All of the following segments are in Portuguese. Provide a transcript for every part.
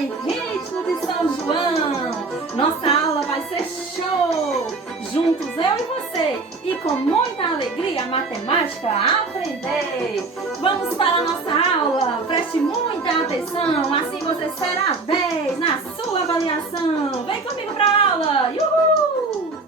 em ritmo de São João. Nossa aula vai ser show! Juntos eu e você e com muita alegria a matemática a aprender. Vamos para a nossa aula, preste muita atenção, assim você será 10 na sua avaliação. Vem comigo para a aula! Uhul!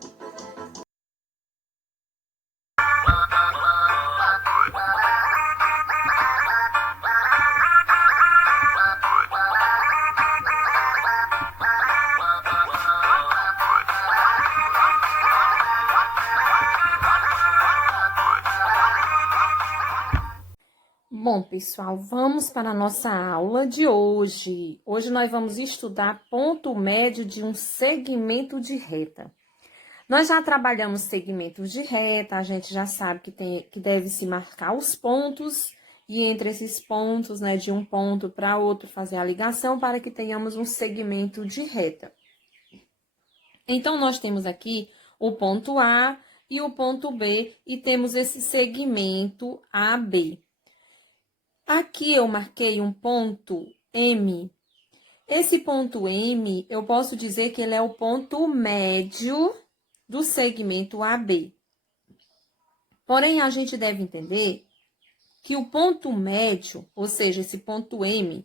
Bom, pessoal, vamos para a nossa aula de hoje. Hoje nós vamos estudar ponto médio de um segmento de reta. Nós já trabalhamos segmentos de reta, a gente já sabe que deve-se marcar os pontos e entre esses pontos, né, de um ponto para outro, fazer a ligação para que tenhamos um segmento de reta. Então, nós temos aqui o ponto A e o ponto B e temos esse segmento AB. Aqui eu marquei um ponto M. Esse ponto M, eu posso dizer que ele é o ponto médio do segmento AB. Porém, a gente deve entender que o ponto médio, ou seja, esse ponto M,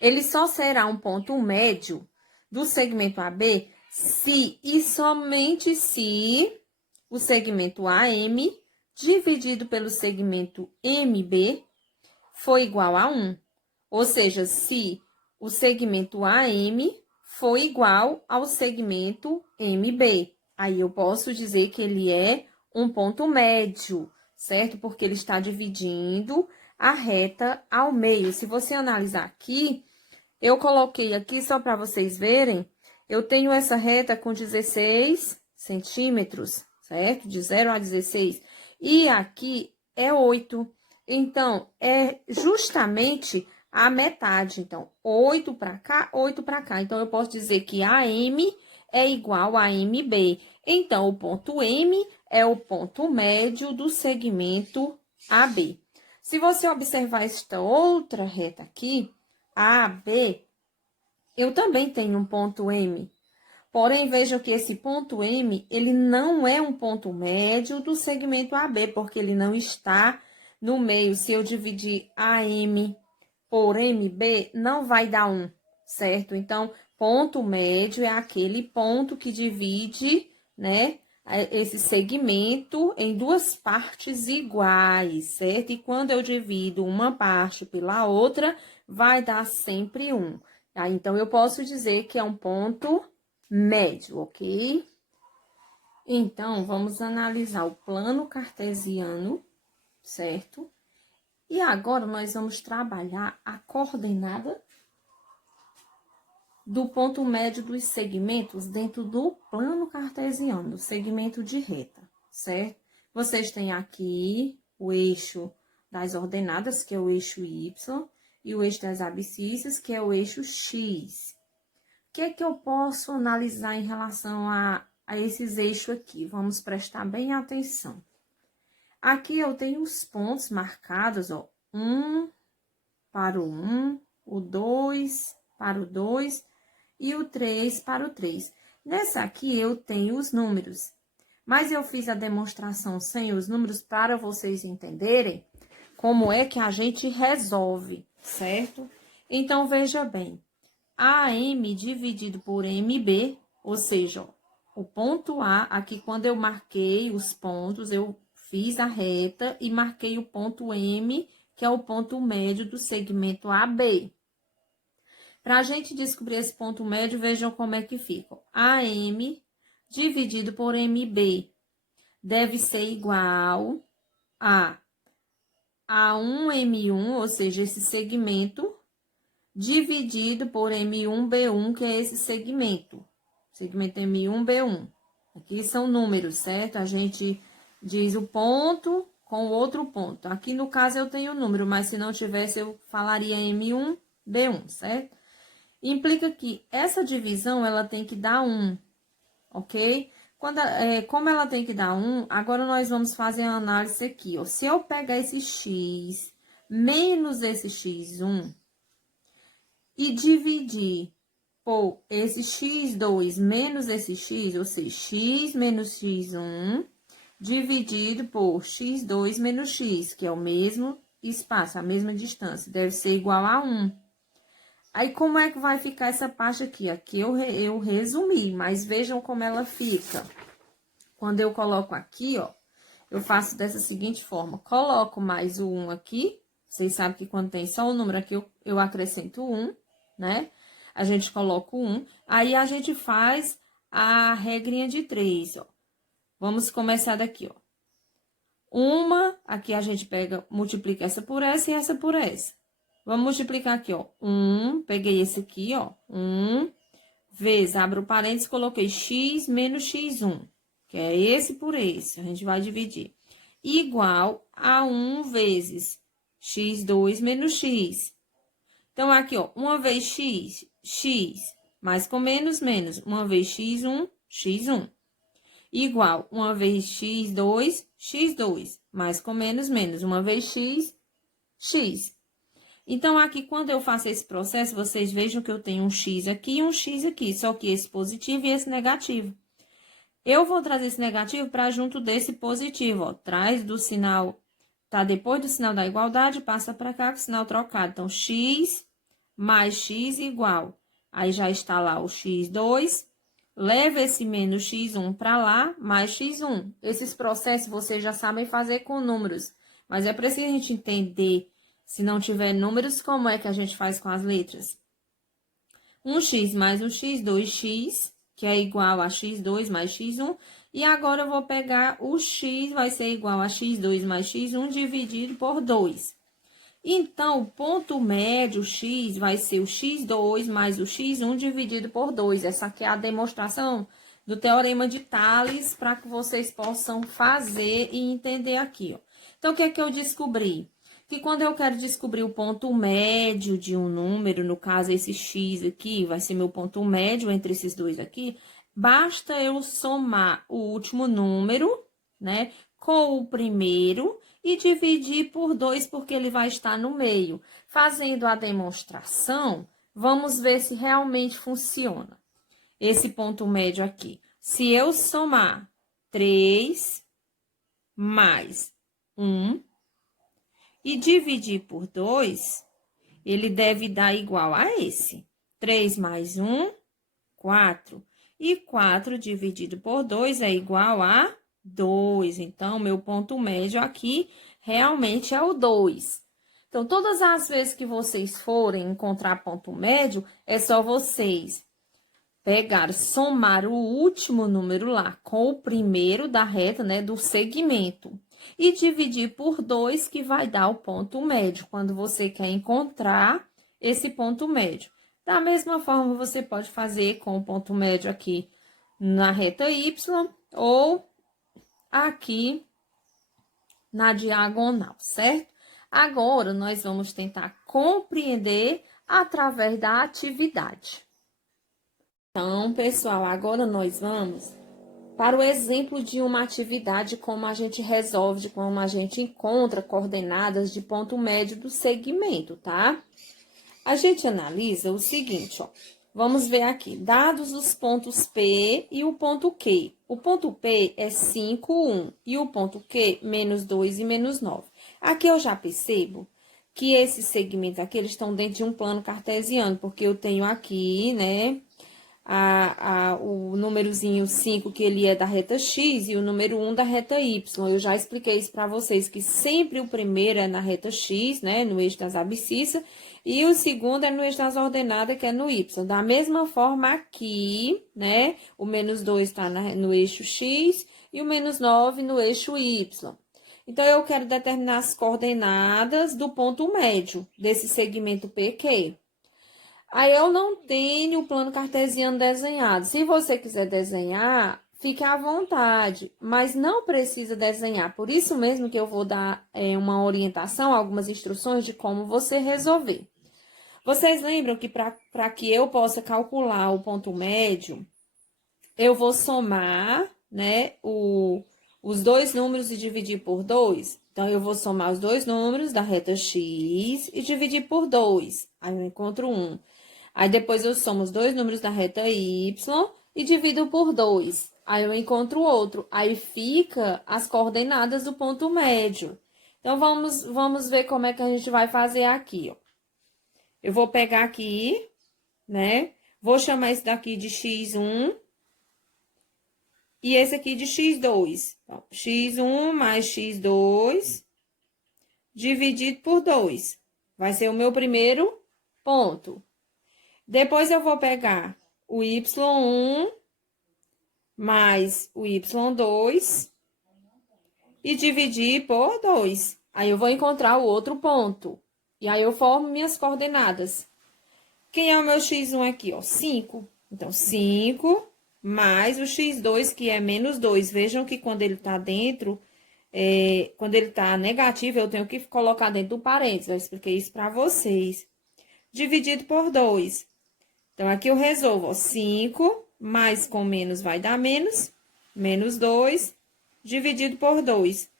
ele só será um ponto médio do segmento AB se e somente se o segmento AM dividido pelo segmento MB for igual a 1. Ou seja, se o segmento AM for igual ao segmento MB. Aí eu posso dizer que ele é um ponto médio, certo? Porque ele está dividindo a reta ao meio. Se você analisar aqui, eu coloquei aqui só para vocês verem, eu tenho essa reta com 16 centímetros, certo? De 0 a 16. E aqui é 8. Então, é justamente a metade. Então, 8 para cá, 8 para cá. Então, eu posso dizer que AM é igual a MB. Então, o ponto M é o ponto médio do segmento AB. Se você observar esta outra reta aqui, AB, eu também tenho um ponto M. Porém, vejam que esse ponto M, ele não é um ponto médio do segmento AB, porque ele não está no meio. Se eu dividir AM por MB, não vai dar 1, certo? Então, ponto médio é aquele ponto que divide, né, esse segmento em duas partes iguais, certo? E quando eu divido uma parte pela outra, vai dar sempre 1. Tá? Então, eu posso dizer que é um ponto médio, ok? Então, vamos analisar o plano cartesiano, certo? E agora, nós vamos trabalhar a coordenada do ponto médio dos segmentos dentro do plano cartesiano, do segmento de reta, certo? Vocês têm aqui o eixo das ordenadas, que é o eixo Y, e o eixo das abscissas, que é o eixo X. O que é que eu posso analisar em relação a esses eixos aqui? Vamos prestar bem atenção. Aqui eu tenho os pontos marcados, ó, 1 para o 1, o 2 para o 2 e o 3 para o 3. Nessa aqui eu tenho os números, mas eu fiz a demonstração sem os números para vocês entenderem como é que a gente resolve, certo? Então, veja bem, AM dividido por MB, ou seja, ó, o ponto A, aqui quando eu marquei os pontos, eu fiz a reta e marquei o ponto M, que é o ponto médio do segmento AB. Para a gente descobrir esse ponto médio, vejam como é que fica. AM dividido por MB deve ser igual a A1M1, ou seja, esse segmento, dividido por M1B1, que é esse segmento. Segmento M1B1. Aqui são números, certo? A gente diz o ponto com o outro ponto. Aqui, no caso, eu tenho o número, mas se não tivesse, eu falaria M1B1, certo? Implica que essa divisão, ela tem que dar 1, ok? Como ela tem que dar 1, agora nós vamos fazer a análise aqui, ó. Se eu pegar esse x menos esse x1, e dividir por esse x2 menos esse x, ou seja, x menos x1, dividido por x2 menos x, que é o mesmo espaço, a mesma distância, deve ser igual a 1. Aí, como é que vai ficar essa parte aqui? Aqui eu resumi, mas vejam como ela fica. Quando eu coloco aqui, ó, eu faço dessa seguinte forma. Coloco mais o 1 aqui. Vocês sabem que quando tem só o número aqui, eu acrescento 1, né? A gente coloca o 1. Aí, a gente faz a regrinha de 3, ó. Vamos começar daqui, ó. Uma, aqui a gente pega, multiplica essa por essa e essa por essa. Vamos multiplicar aqui, ó. 1, peguei esse aqui, ó. 1 vezes, abro o parênteses, coloquei x menos x1, que é esse por esse. A gente vai dividir. Igual a 1 vezes x2 menos x. Então, aqui, ó, 1 vez x, x, mais com menos, menos. 1 vez x1, x1. Igual 1 vez x2, x2, mais com menos, menos. 1 vez x, x. Então, aqui, quando eu faço esse processo, vocês vejam que eu tenho um x aqui e um x aqui, só que esse positivo e esse negativo. Eu vou trazer esse negativo para junto desse positivo, ó. Traz do sinal, tá depois do sinal da igualdade, passa para cá com o sinal trocado. Então, x mais x igual. Aí, já está lá o x2, leva esse menos x1 para lá, mais x1. Esses processos vocês já sabem fazer com números, mas é preciso a gente entender. Se não tiver números, como é que a gente faz com as letras? 1x mais 1x, 2x, que é igual a x2 mais x1. E agora, eu vou pegar o x, vai ser igual a x2 mais x1 dividido por 2. Então, o ponto médio, x, vai ser o x2 mais o x1 dividido por 2. Essa aqui é a demonstração do Teorema de Tales, para que vocês possam fazer e entender aqui, ó. Então, o que é que eu descobri? Que quando eu quero descobrir o ponto médio de um número, no caso esse x aqui, vai ser meu ponto médio entre esses dois aqui, basta eu somar o último número, né, com o primeiro e dividir por 2, porque ele vai estar no meio. Fazendo a demonstração, vamos ver se realmente funciona esse ponto médio aqui. Se eu somar 3 mais 1 e dividir por 2, ele deve dar igual a esse. 3 mais 1, 4. E 4 dividido por 2 é igual a 2. Então, meu ponto médio aqui realmente é o 2. Então, todas as vezes que vocês forem encontrar ponto médio, é só vocês pegar, somar o último número lá com o primeiro da reta, né, do segmento. E dividir por 2, que vai dar o ponto médio, quando você quer encontrar esse ponto médio. Da mesma forma, você pode fazer com o ponto médio aqui na reta Y ou aqui na diagonal, certo? Agora, nós vamos tentar compreender através da atividade. Então, pessoal, agora nós vamos para o exemplo de uma atividade, como a gente resolve, como a gente encontra coordenadas de ponto médio do segmento, tá? A gente analisa o seguinte, ó. Vamos ver aqui, dados os pontos P e o ponto Q. O ponto P é 5, 1, e o ponto Q, menos 2 e menos 9. Aqui eu já percebo que esses segmentos aqui, eles estão dentro de um plano cartesiano, porque eu tenho aqui, né, o númerozinho 5, que ele é da reta X, e o número 1 da reta Y. Eu já expliquei isso para vocês, que sempre o primeiro é na reta X, né, no eixo das abscissas, e o segundo é no eixo das ordenadas, que é no Y. Da mesma forma aqui, né, o menos 2 está no eixo X e o menos 9 no eixo Y. Então, eu quero determinar as coordenadas do ponto médio desse segmento PQ. Aí, eu não tenho o plano cartesiano desenhado. Se você quiser desenhar, fique à vontade, mas não precisa desenhar. Por isso mesmo que eu vou dar uma orientação, algumas instruções de como você resolver. Vocês lembram que para que eu possa calcular o ponto médio, eu vou somar, né, os dois números e dividir por 2. Então, eu vou somar os dois números da reta X e dividir por 2. Aí, eu encontro 1. Aí depois eu somo os dois números da reta y e divido por 2. Aí eu encontro outro. Aí fica as coordenadas do ponto médio. Então, vamos ver como é que a gente vai fazer aqui, ó. Eu vou pegar aqui, né? Vou chamar esse daqui de x1 e esse aqui de x2. Então, x1 mais x2 dividido por 2. Vai ser o meu primeiro ponto. Depois, eu vou pegar o y1 mais o y2 e dividir por 2. Aí, eu vou encontrar o outro ponto. E aí, eu formo minhas coordenadas. Quem é o meu x1 aqui, ó? 5. Então, 5 mais o x2, que é menos 2. Vejam que quando ele tá dentro, quando ele tá negativo, eu tenho que colocar dentro do parênteses. Eu expliquei isso pra vocês. Dividido por 2. Então, aqui eu resolvo, ó. 5 mais com menos vai dar menos. Menos 2 dividido por 2.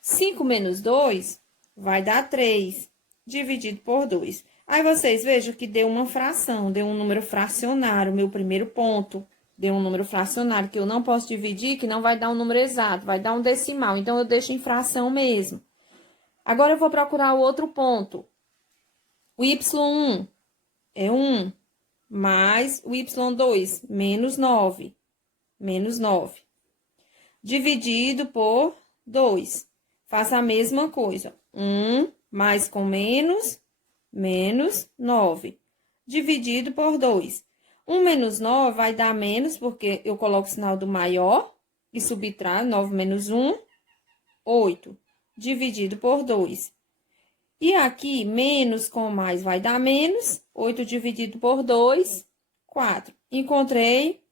5 menos 2 vai dar 3, dividido por 2. Aí, vocês vejam que deu uma fração, deu um número fracionário, meu primeiro ponto. Deu um número fracionário que eu não posso dividir, que não vai dar um número exato, vai dar um decimal. Então, eu deixo em fração mesmo. Agora, eu vou procurar o outro ponto. O y1 é 1, mais o y2, menos 9. Menos 9. Dividido por 2. Faça a mesma coisa. 1 mais com menos, menos 9. Dividido por 2. 1 menos 9 vai dar menos, porque eu coloco o sinal do maior e subtraio 9 menos 1, 8. Dividido por 2. E aqui, menos com mais vai dar menos. 8 dividido por 2, 4. Encontrei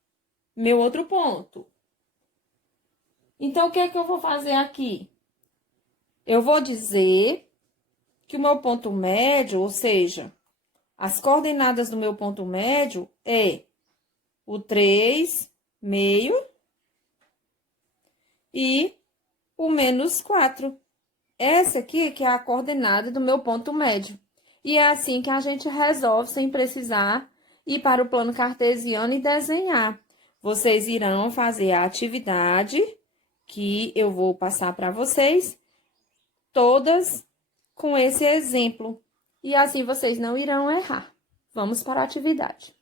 meu outro ponto. Então, o que é que eu vou fazer aqui? Eu vou dizer que o meu ponto médio, ou seja, as coordenadas do meu ponto médio é o 3, meio e o menos 4. Essa aqui que é a coordenada do meu ponto médio. E é assim que a gente resolve sem precisar ir para o plano cartesiano e desenhar. Vocês irão fazer a atividade que eu vou passar para vocês, todas com esse exemplo. E assim vocês não irão errar. Vamos para a atividade.